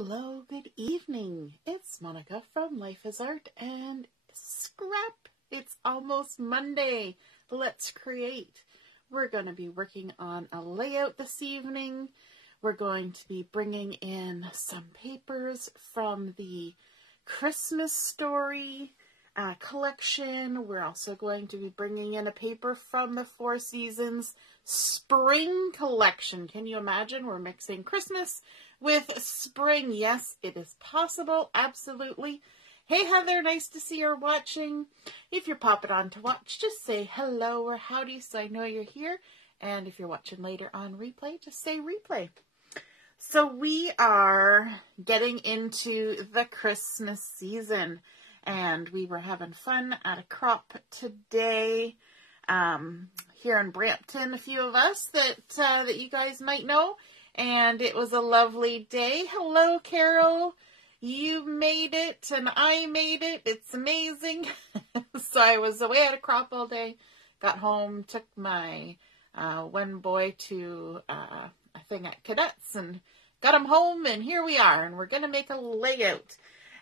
Hello, good evening. It's Monica from Life is Art and Scrap. It's almost Monday. Let's create. We're going to be working on a layout this evening. We're going to be bringing in some papers from the Christmas Story collection. We're also going to be bringing in a paper from the Four Seasons Spring collection. Can you imagine? We're mixing Christmas with spring. Yes, it is possible. Absolutely. Hey, Heather, nice to see you're watching. If you're popping on to watch, just say hello or howdy so I know you're here. And if you're watching later on replay, just say replay. So we are getting into the Christmas season, and we were having fun at a crop today here in Brampton, a few of us that you guys might know. And it was a lovely day. Hello, Carol. You made it, and I made it. It's amazing. So I was away at a crop all day. Got home, took my one boy to a thing at Cadets, and got him home, and here we are. And we're going to make a layout.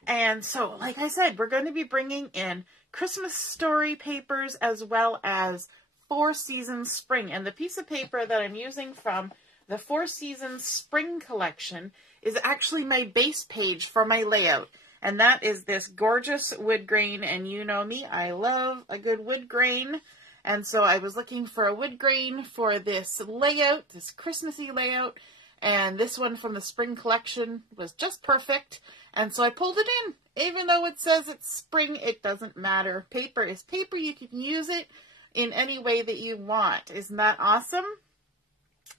And so, like I said, we're going to be bringing in Christmas Story papers as well as Four Seasons Spring. And the piece of paper that I'm using from the Four Seasons Spring collection is actually my base page for my layout. And that is this gorgeous wood grain. And you know me, I love a good wood grain. And so I was looking for a wood grain for this layout, this Christmassy layout. And this one from the spring collection was just perfect. And so I pulled it in. Even though it says it's spring, it doesn't matter. Paper is paper. You can use it in any way that you want. Isn't that awesome?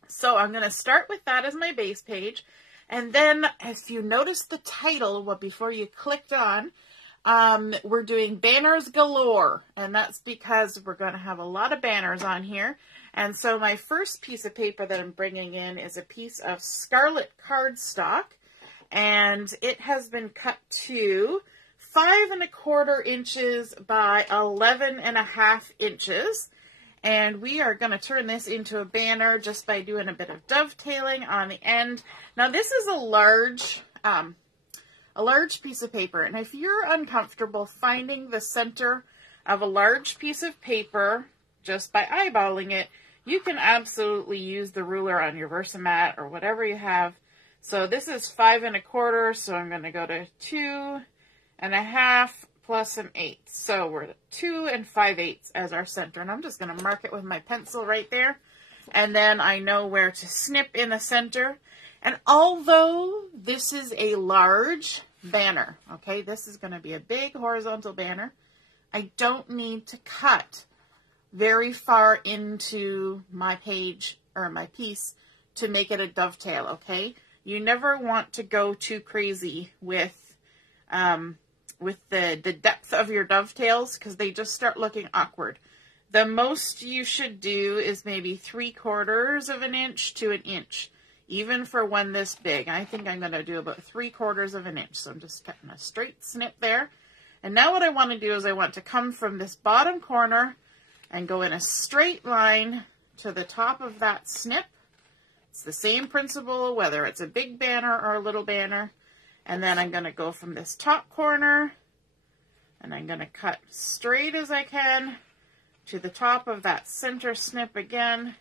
So I'm going to start with that as my base page. And then if you notice the title, well, before you clicked on, we're doing Banners Galore. And that's because we're going to have a lot of banners on here. And so my first piece of paper that I'm bringing in is a piece of scarlet cardstock. And it has been cut to 5¼ inches by 11½ inches. And we are going to turn this into a banner just by doing a bit of dovetailing on the end. Now this is a large piece of paper. And if you're uncomfortable finding the center of a large piece of paper just by eyeballing it, you can absolutely use the ruler on your Versamat or whatever you have. So this is 5¼ so I'm going to go to 2½ plus an 1/8. So we're at 2 5/8 as our center. And I'm just going to mark it with my pencil right there. And then I know where to snip in the center. And although this is a large banner, okay, this is going to be a big horizontal banner, I don't need to cut very far into my page or my piece to make it a dovetail, okay? You never want to go too crazy with the depth of your dovetails because they just start looking awkward. The most you should do is maybe 3/4 inch to 1 inch, even for one this big. I think I'm going to do about 3/4 inch. So I'm just cutting a straight snip there. And now what I want to do is I want to come from this bottom corner and go in a straight line to the top of that snip. It's the same principle, whether it's a big banner or a little banner. And then I'm going to go from this top corner, and I'm going to cut straight as I can to the top of that center snip again,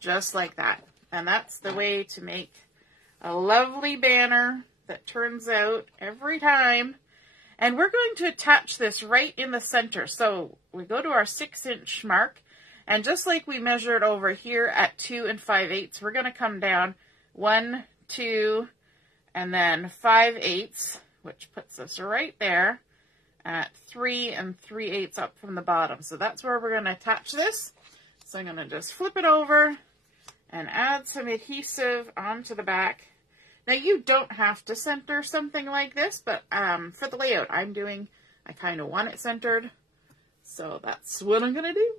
just like that. And that's the way to make a lovely banner that turns out every time. And we're going to attach this right in the center. So we go to our 6-inch mark, and just like we measured over here at 2 5/8, we're going to come down 1, 2, and then 5/8, which puts us right there at 3 3/8 up from the bottom. So that's where we're going to attach this. So I'm going to just flip it over and add some adhesive onto the back. Now you don't have to center something like this, but for the layout I kind of want it centered. So that's what I'm going to do.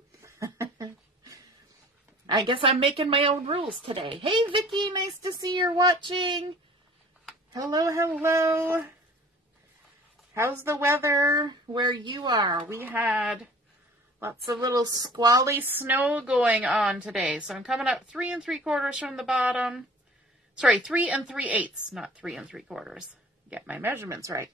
I guess I'm making my own rules today. Hey Vicky, nice to see you're watching. Hello, hello. How's the weather where you are? We had lots of little squally snow going on today. So I'm coming up 3 3/4 from the bottom. Sorry, 3 3/8, not 3 3/4. Get my measurements right.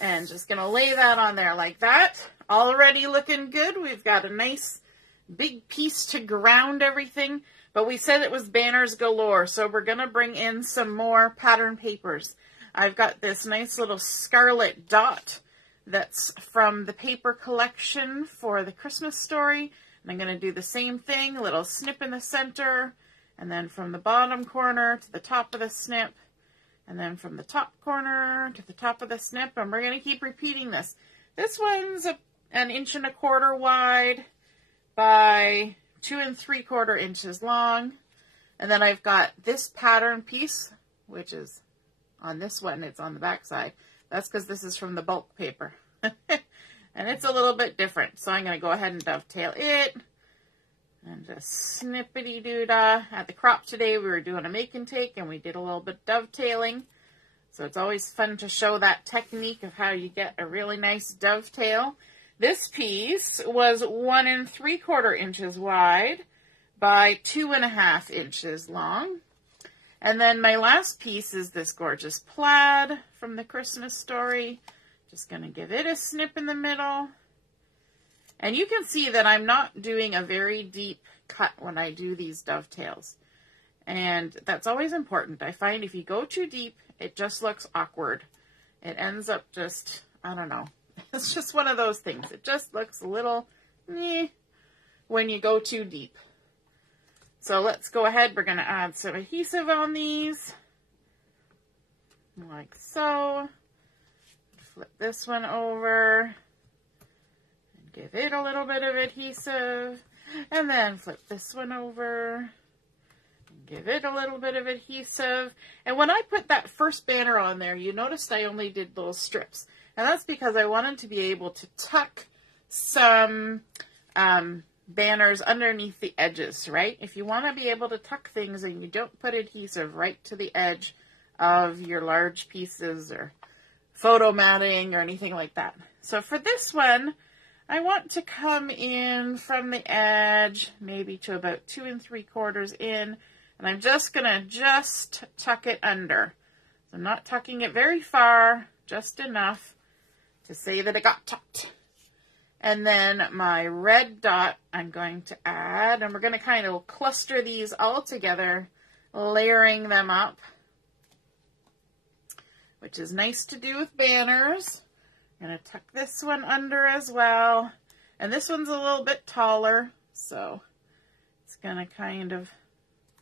And just going to lay that on there like that. Already looking good. We've got a nice big piece to ground everything. But we said it was banners galore, so we're going to bring in some more pattern papers. I've got this nice little scarlet dot that's from the paper collection for the Christmas story. And I'm going to do the same thing, a little snip in the center, and then from the bottom corner to the top of the snip, and then from the top corner to the top of the snip, and we're going to keep repeating this. This one's an 1 1/4 wide by 2 3/4 inches long. And then I've got this pattern piece, which is on this one, it's on the back side. That's because this is from the bulk paper. And it's a little bit different. So I'm going to go ahead and dovetail it. And just snippity-doo-dah. At the crop today, we were doing a make and take, and we did a little bit dovetailing. So it's always fun to show that technique of how you get a really nice dovetail. This piece was 1 3/4 inches wide by 2 1/2 inches long. And then my last piece is this gorgeous plaid from the Christmas story. Just going to give it a snip in the middle. And you can see that I'm not doing a very deep cut when I do these dovetails. And that's always important. I find if you go too deep, it just looks awkward. It ends up just, I don't know. It's just one of those things. It just looks a little meh when you go too deep. So let's go ahead. We're going to add some adhesive on these. Like so. Flip this one over. Give it a little bit of adhesive, and then flip this one over, give it a little bit of adhesive. And when I put that first banner on there, you noticed I only did little strips, and that's because I wanted to be able to tuck some banners underneath the edges, right? If you want to be able to tuck things and you don't put adhesive right to the edge of your large pieces or photo matting or anything like that. So for this one, I want to come in from the edge, maybe to about 2 3/4 in, and I'm just going to tuck it under. So I'm not tucking it very far, just enough to say that it got tucked. And then my red dot I'm going to add, and we're going to kind of cluster these all together, layering them up, which is nice to do with banners. I'm going to tuck this one under as well. And this one's a little bit taller, so it's going to kind of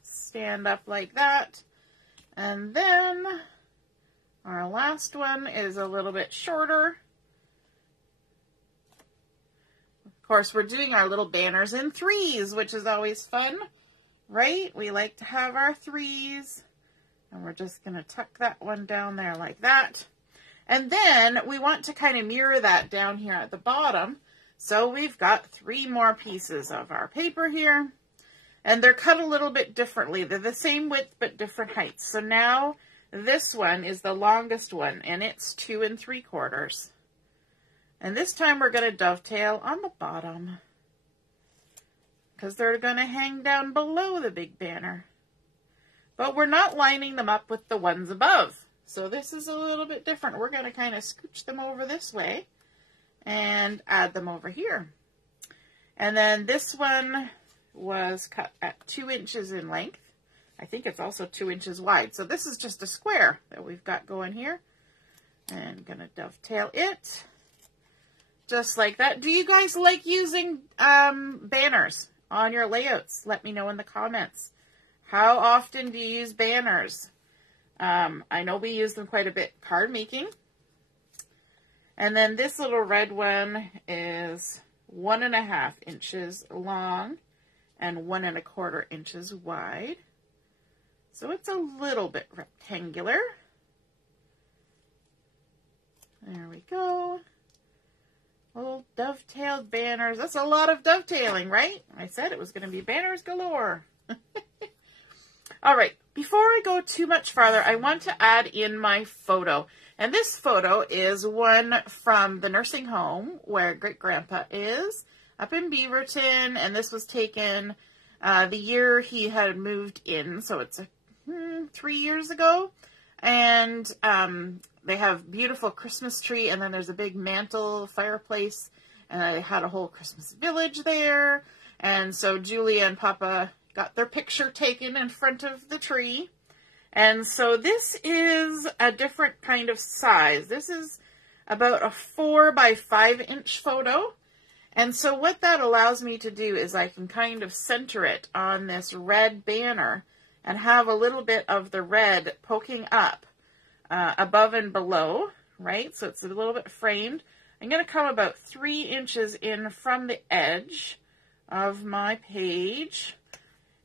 stand up like that. And then our last one is a little bit shorter. Of course, we're doing our little banners in 3s, which is always fun, right? We like to have our 3s. And we're just going to tuck that one down there like that. And then we want to kind of mirror that down here at the bottom. So we've got 3 more pieces of our paper here. And they're cut a little bit differently. They're the same width but different heights. So now this one is the longest one, and it's 2 3/4. And this time we're going to dovetail on the bottom, because they're going to hang down below the big banner. But we're not lining them up with the ones above. So this is a little bit different. We're going to kind of scooch them over this way and add them over here. And then this one was cut at 2 inches in length. I think it's also 2 inches wide. So this is just a square that we've got going here. And going to dovetail it just like that. Do you guys like using banners on your layouts? Let me know in the comments. How often do you use banners? I know we use them quite a bit card making. And then this little red one is 1 1/2 inches long and 1 1/4 inches wide. So it's a little bit rectangular. There we go. Little dovetailed banners. That's a lot of dovetailing, right? I said it was going to be banners galore. All right, before I go too much farther, I want to add in my photo. And this photo is one from the nursing home where Great-Grandpa is, up in Beaverton. And this was taken the year he had moved in. So it's 3 years ago. And they have beautiful Christmas tree, and then there's a big mantle fireplace, and I had a whole Christmas village there. And so Julia and Papa got their picture taken in front of the tree. And so this is a different kind of size. This is about a 4 by 5 inch photo. And so what that allows me to do is I can kind of center it on this red banner and have a little bit of the red poking up above and below, right? So it's a little bit framed. I'm going to come about 3 inches in from the edge of my page.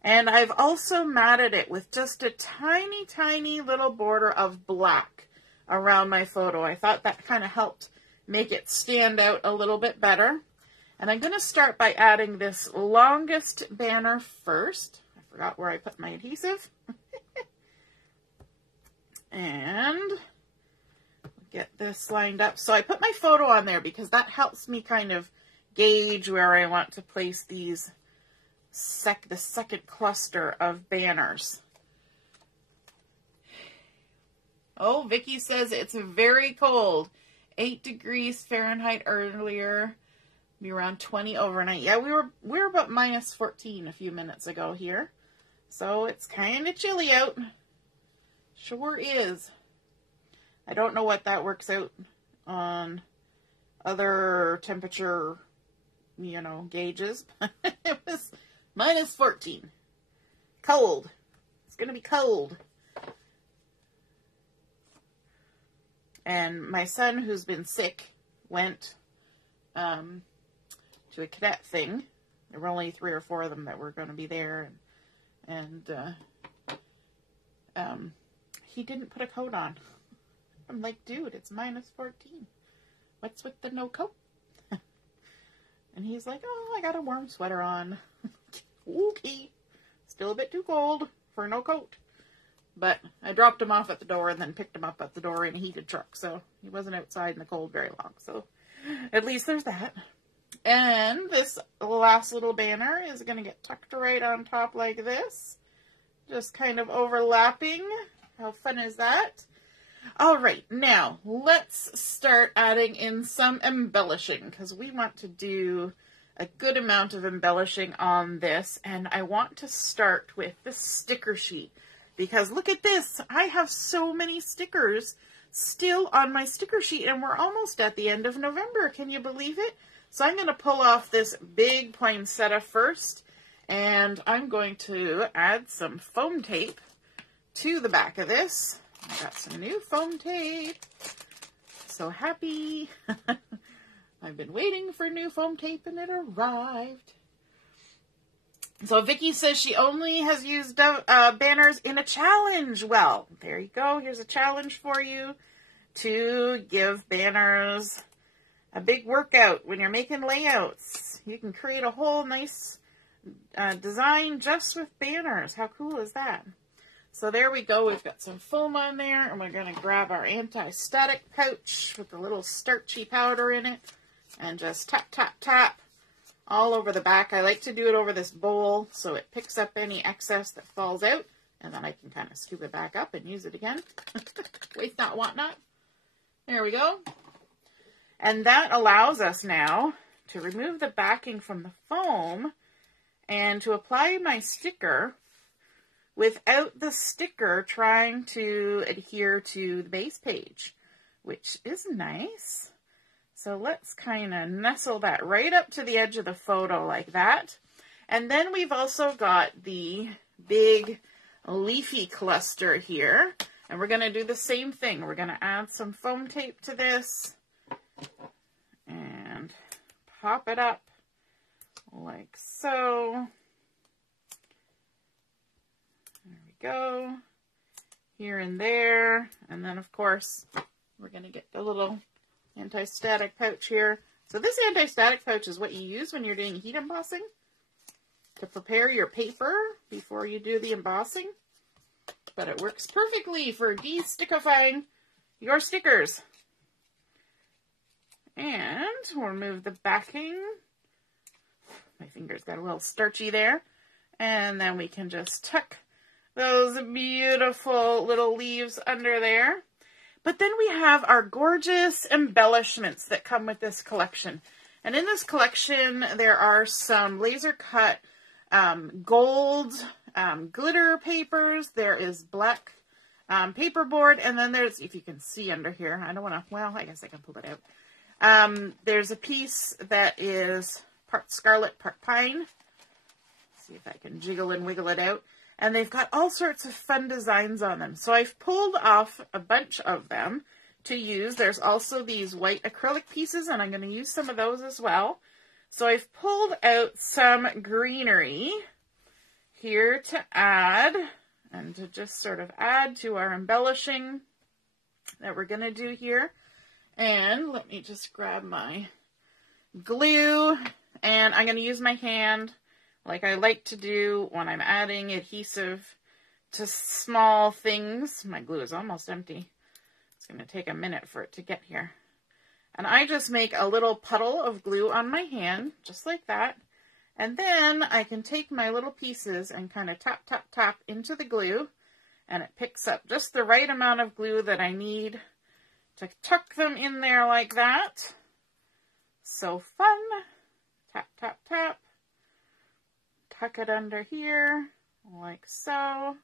And I've also matted it with just a tiny, tiny little border of black around my photo. I thought that kind of helped make it stand out a little bit better. And I'm going to start by adding this longest banner first. I forgot where I put my adhesive. And get this lined up. So I put my photo on there because that helps me kind of gauge where I want to place these the second cluster of banners. Oh, Vicky says it's very cold. 8 degrees Fahrenheit earlier. Be around 20 overnight. Yeah, we were about minus 14 a few minutes ago here. So it's kind of chilly out. Sure is. I don't know what that works out on other temperature, gauges. It was minus 14. Cold. It's going to be cold. And my son, who's been sick, went to a cadet thing. There were only 3 or 4 of them that were going to be there. And he didn't put a coat on. I'm like, dude, it's minus 14. What's with the no coat? And he's like, oh, I got a warm sweater on. Okay. Still a bit too cold for no coat. But I dropped him off at the door and then picked him up at the door in a heated truck. So he wasn't outside in the cold very long. So at least there's that. And this last little banner is going to get tucked right on top like this. Just kind of overlapping. How fun is that? All right, now let's start adding in some embellishing because we want to do a good amount of embellishing on this. And I want to start with the sticker sheet because look at this. I have so many stickers still on my sticker sheet and we're almost at the end of November. Can you believe it? So I'm going to pull off this big poinsettia first and I'm going to add some foam tape to the back of this. I got some new foam tape. So happy. I've been waiting for new foam tape and it arrived. So Vicky says she only has used banners in a challenge. Well, there you go. Here's a challenge for you to give banners a big workout when you're making layouts. You can create a whole nice design just with banners. How cool is that? So there we go. We've got some foam on there, and we're going to grab our anti-static pouch with a little starchy powder in it, and just tap, tap, tap all over the back. I like to do it over this bowl so it picks up any excess that falls out, and then I can kind of scoop it back up and use it again. Waste not, want not. There we go. And that allows us now to remove the backing from the foam and to apply my sticker without the sticker trying to adhere to the base page, which is nice. So let's kind of nestle that right up to the edge of the photo like that. And then we've also got the big leafy cluster here. And we're going to do the same thing. We're going to add some foam tape to this and pop it up like so. Go here and there, and then of course we're going to get the little anti-static pouch here. So this anti-static pouch is what you use when you're doing heat embossing to prepare your paper before you do the embossing, but it works perfectly for de-stickifying your stickers. And we'll remove the backing. My fingers got a little starchy there, and then we can just tuck those beautiful little leaves under there. But then we have our gorgeous embellishments that come with this collection. And in this collection, there are some laser cut gold glitter papers. There is black paperboard. And then there's, if you can see under here, I don't want to, well, I guess I can pull it out. There's a piece that is part scarlet, part pine. See if I can jiggle and wiggle it out. And they've got all sorts of fun designs on them. So I've pulled off a bunch of them to use. There's also these white acrylic pieces, and I'm going to use some of those as well. So I've pulled out some greenery here to add, and to just sort of add to our embellishing that we're going to do here. And let me just grab my glue, and I'm going to use my hand like I like to do when I'm adding adhesive to small things. My glue is almost empty. It's going to take a minute for it to get here. And I just make a little puddle of glue on my hand, just like that. And then I can take my little pieces and kind of tap, tap, tap into the glue. And it picks up just the right amount of glue that I need to tuck them in there like that. So fun. Tap, tap, tap. Tuck it under here, like so.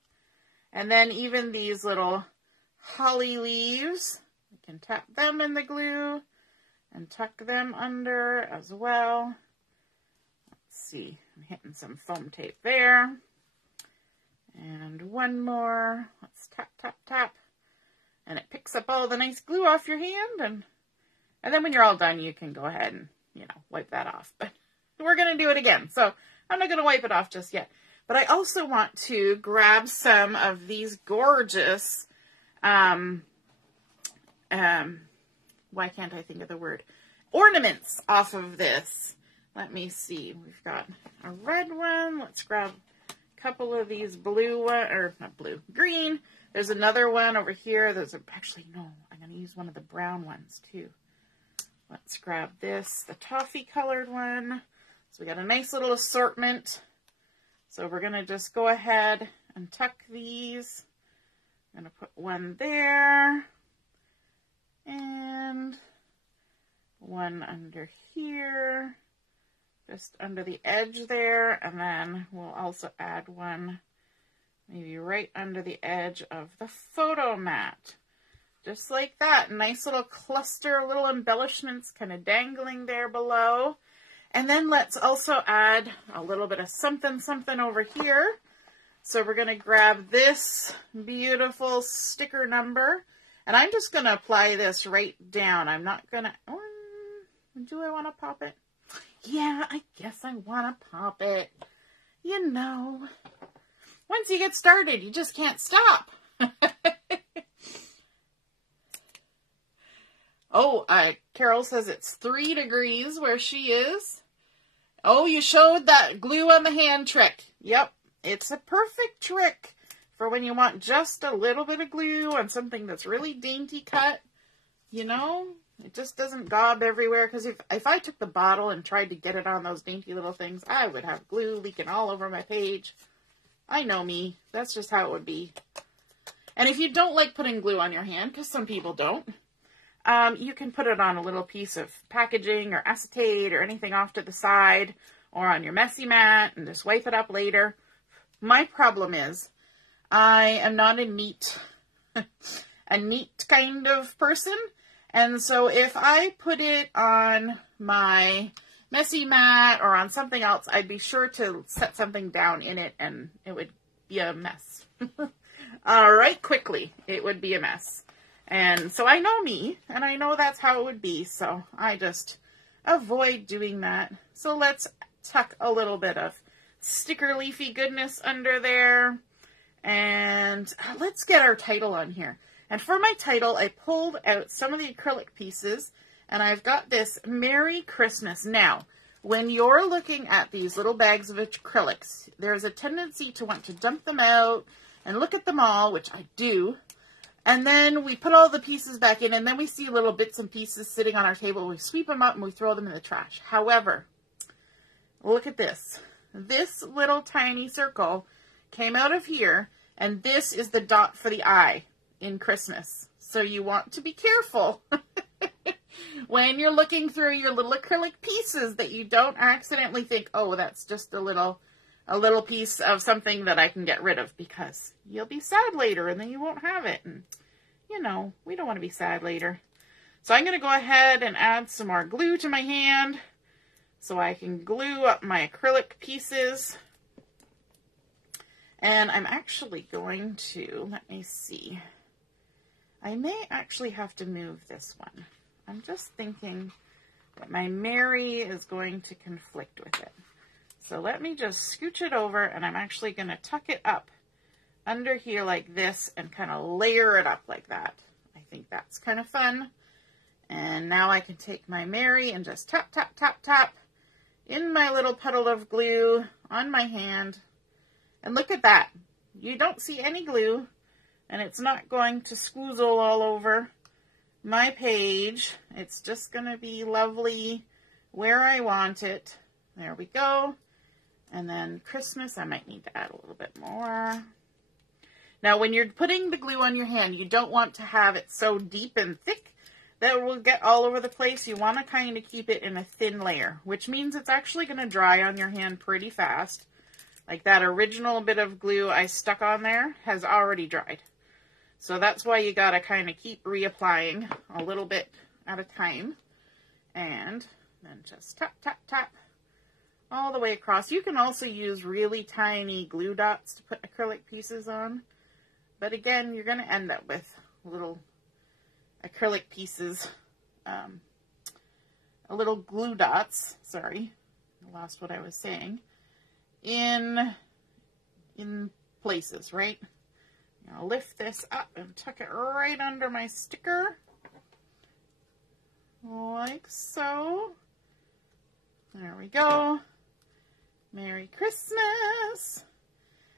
And then even these little holly leaves, we can tap them in the glue and tuck them under as well. Let's see, I'm hitting some foam tape there. And one more. Let's tap, tap, tap. And it picks up all the nice glue off your hand. And then when you're all done, you can go ahead and, wipe that off. But we're going to do it again. So I'm not going to wipe it off just yet. But I also want to grab some of these gorgeous, why can't I think of the word, ornaments off of this. Let me see. We've got a red one. Let's grab a couple of these blue one, or not blue, green. There's another one over here. Actually, no, I'm going to use one of the brown ones too. Let's grab this, the toffee colored one. So we got a nice little assortment. So we're going to just go ahead and tuck these. I'm going to put one there. And one under here. Just under the edge there. And then we'll also add one maybe right under the edge of the photo mat. Just like that. Nice little cluster, little embellishments kind of dangling there below. And then let's also add a little bit of something, something over here. So we're going to grab this beautiful sticker number. And I'm just going to apply this right down. I'm not going to, do I want to pop it? Yeah, I guess I want to pop it. Once you get started, you just can't stop. Oh, Carol says it's 3 degrees where she is. Oh, you showed that glue on the hand trick. Yep, it's a perfect trick for when you want just a little bit of glue on something that's really dainty cut. It just doesn't gob everywhere. Because if I took the bottle and tried to get it on those dainty little things, I would have glue leaking all over my page. I know me. That's just how it would be. And if you don't like putting glue on your hand, because some people don't, you can put it on a little piece of packaging or acetate or anything off to the side or on your messy mat and just wipe it up later. My problem is I am not a neat kind of person. And so if I put it on my messy mat or on something else, I'd be sure to set something down in it and it would be a mess. All right, quickly, it would be a mess. And so I know me, and I know that's how it would be, so I just avoid doing that. So let's tuck a little bit of sticker leafy goodness under there, and let's get our title on here. And for my title, I pulled out some of the acrylic pieces, and I've got this Merry Christmas. Now, when you're looking at these little bags of acrylics, there's a tendency to want to dump them out and look at them all, which I do. And then we put all the pieces back in, and then we see little bits and pieces sitting on our table. We sweep them up and we throw them in the trash. However, look at this. This little tiny circle came out of here, And this is the dot for the eye in Christmas. So you want to be careful when you're looking through your little acrylic pieces that you don't accidentally think, oh, that's just a little piece of something that I can get rid of, because you'll be sad later and then you won't have it. And, you know, we don't want to be sad later. So I'm going to go ahead and add some more glue to my hand so I can glue up my acrylic pieces. And I'm actually going to, let me see, I may actually have to move this one. I'm just thinking that my Mary is going to conflict with it. So let me just scooch it over, and I'm actually going to tuck it up under here like this and kind of layer it up like that. I think that's kind of fun. And now I can take my Mary and just tap, tap, tap, tap in my little puddle of glue on my hand. And look at that. You don't see any glue, and it's not going to squoozle all over my page. It's just going to be lovely where I want it. There we go. And then Christmas, I might need to add a little bit more. Now, when you're putting the glue on your hand, you don't want to have it so deep and thick that it will get all over the place. You want to kind of keep it in a thin layer, which means it's actually going to dry on your hand pretty fast. Like that original bit of glue I stuck on there has already dried. So that's why you got to kind of keep reapplying a little bit at a time. And then just tap, tap, tap all the way across. You can also use really tiny glue dots to put acrylic pieces on. But again, you're going to end up with little acrylic pieces, little glue dots, sorry, I lost what I was saying, in places, right? I'll lift this up and tuck it right under my sticker, like so. There we go. Merry Christmas.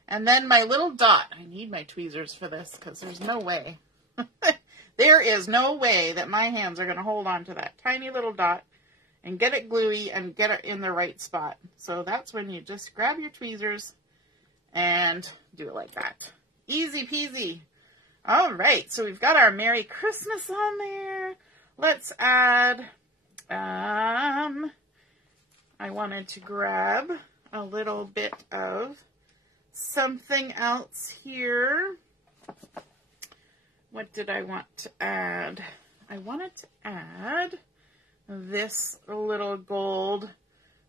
And then my little dot. I need my tweezers for this because there's no way. There is no way that my hands are going to hold on to that tiny little dot and get it gluey and get it in the right spot. So that's when you just grab your tweezers and do it like that. Easy peasy. All right, so we've got our Merry Christmas on there. Let's add, I wanted to grab a little bit of something else here. What did I want to add? I wanted to add this little gold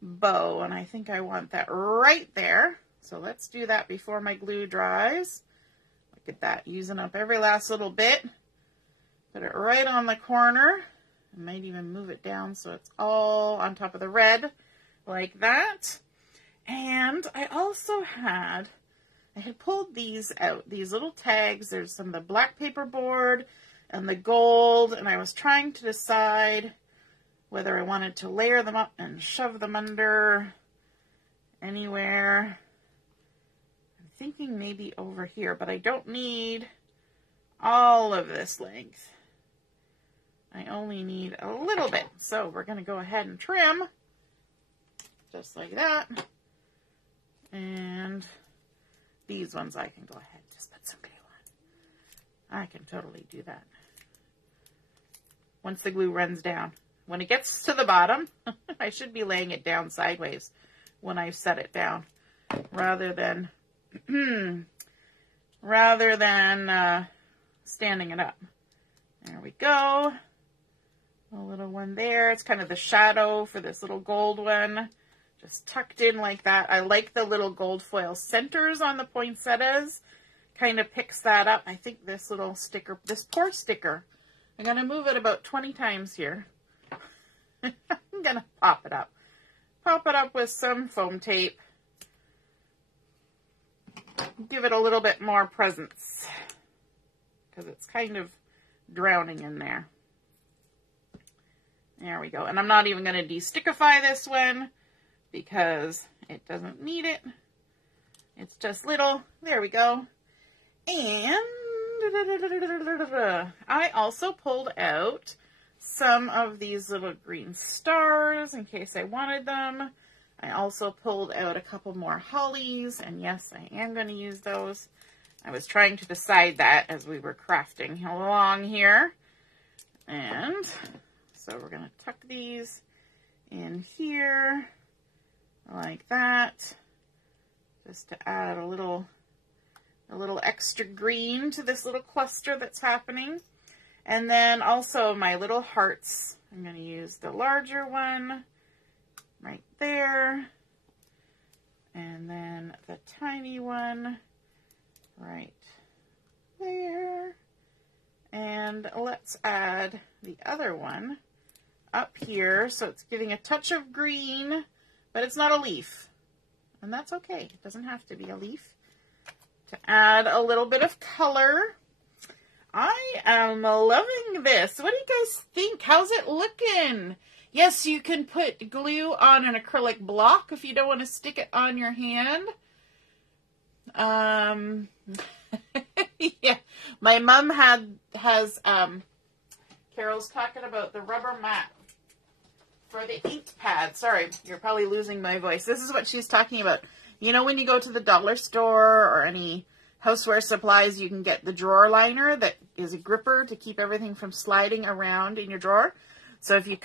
bow, and I think I want that right there. So let's do that before my glue dries. Look at that, using up every last little bit. Put it right on the corner. I might even move it down so it's all on top of the red, like that. And I also had pulled these out, these little tags. There's some of the black paper board and the gold, and I was trying to decide whether I wanted to layer them up and shove them under anywhere. I'm thinking maybe over here, but I don't need all of this length. I only need a little bit. So we're going to go ahead and trim just like that. And these ones I can go ahead and just put some glue on. I can totally do that. Once the glue runs down. When it gets to the bottom, I should be laying it down sideways when I set it down, rather than standing it up. There we go. A little one there. It's kind of the shadow for this little gold one. Just tucked in like that. I like the little gold foil centers on the poinsettias. Kind of picks that up. I think this little sticker, this poor sticker, I'm going to move it about 20 times here. I'm going to pop it up. Pop it up with some foam tape. Give it a little bit more presence, because it's kind of drowning in there. There we go. And I'm not even going to de-stickify this one, because it doesn't need it. It's just little. There we go. And I also pulled out some of these little green stars in case I wanted them. I also pulled out a couple more hollies, and yes, I am going to use those I was trying to decide that as we were crafting along here. And so we're going to tuck these in here like that, just to add a little extra green to this little cluster that's happening. And then also my little hearts, I'm going to use the larger one right there, and then the tiny one right there. And let's add the other one up here, so it's getting a touch of green, but it's not a leaf. And that's okay. It doesn't have to be a leaf. To add a little bit of color. I am loving this. What do you guys think? How's it looking? Yes, you can put glue on an acrylic block if you don't want to stick it on your hand. Yeah, my mom has Carol's talking about the rubber mat for the ink pad. Sorry, you're probably losing my voice. This is what she's talking about. You know, when you go to the dollar store or any houseware supplies, you can get the drawer liner that is a gripper to keep everything from sliding around in your drawer. So if you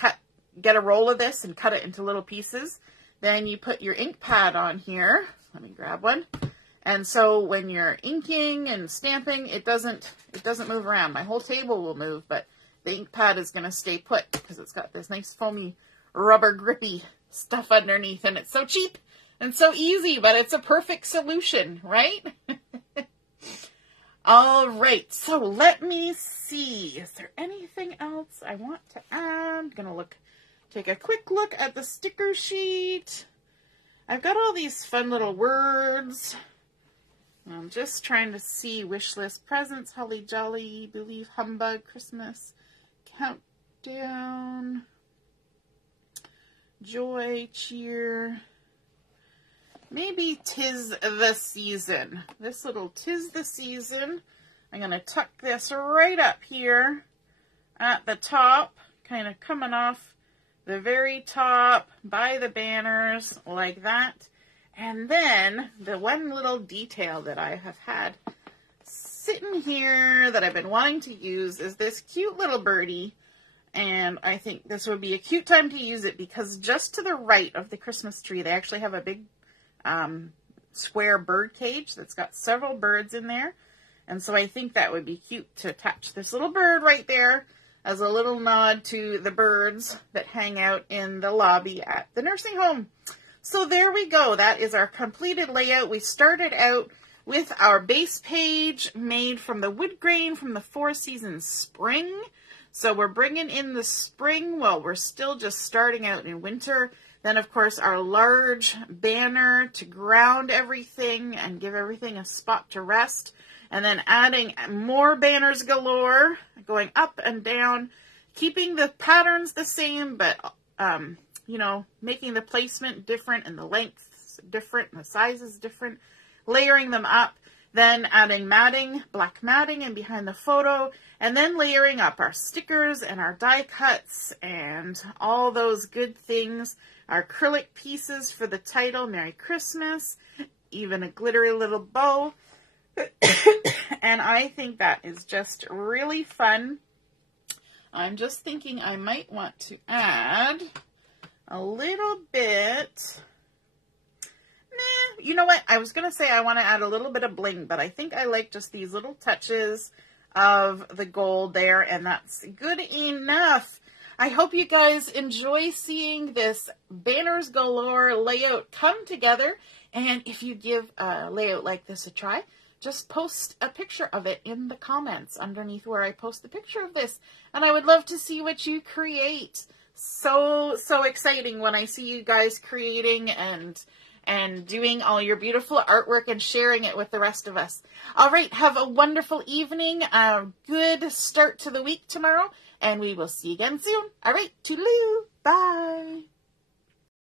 get a roll of this and cut it into little pieces, then you put your ink pad on here. Let me grab one. And so when you're inking and stamping, it doesn't move around. My whole table will move, but the ink pad is going to stay put because it's got this nice foamy rubber grippy stuff underneath, and it's so cheap and so easy, but it's a perfect solution, right? All right, so let me see. Is there anything else I want to add? I'm going to take a quick look at the sticker sheet. I've got all these fun little words. I'm just trying to see: wish list, presents, holly jolly, believe, humbug, Christmas, countdown, joy, cheer. Maybe 'tis the season. This little 'tis the season. I'm going to tuck this right up here at the top, kind of coming off the very top by the banners like that. And then the one little detail that I have had sitting here that I've been wanting to use is this cute little birdie. And I think this would be a cute time to use it because just to the right of the Christmas tree, they actually have a big square bird cage that's got several birds in there. And so I think that would be cute to attach this little bird right there as a little nod to the birds that hang out in the lobby at the nursing home. So there we go. That is our completed layout. We started out with our base page made from the wood grain from the Four Seasons Spring. So we're bringing in the spring while we're still just starting out in winter. Then, of course, our large banner to ground everything and give everything a spot to rest. And then adding more banners galore, going up and down, keeping the patterns the same, but, you know, making the placement different and the lengths different and the sizes different, layering them up. Then adding matting, black matting in behind the photo, and then layering up our stickers and our die cuts and all those good things. Our acrylic pieces for the title, Merry Christmas, even a glittery little bow. And I think that is just really fun. I'm just thinking I might want to add a little bit. You know what? I was going to say I want to add a little bit of bling, but I think I like just these little touches of the gold there, and that's good enough. I hope you guys enjoy seeing this Banners Galore layout come together, and if you give a layout like this a try, just post a picture of it in the comments underneath where I post the picture of this, and I would love to see what you create. So exciting when I see you guys creating and doing all your beautiful artwork and sharing it with the rest of us. All right, have a wonderful evening, good start to the week tomorrow, and we will see you again soon. All right, toodaloo, bye.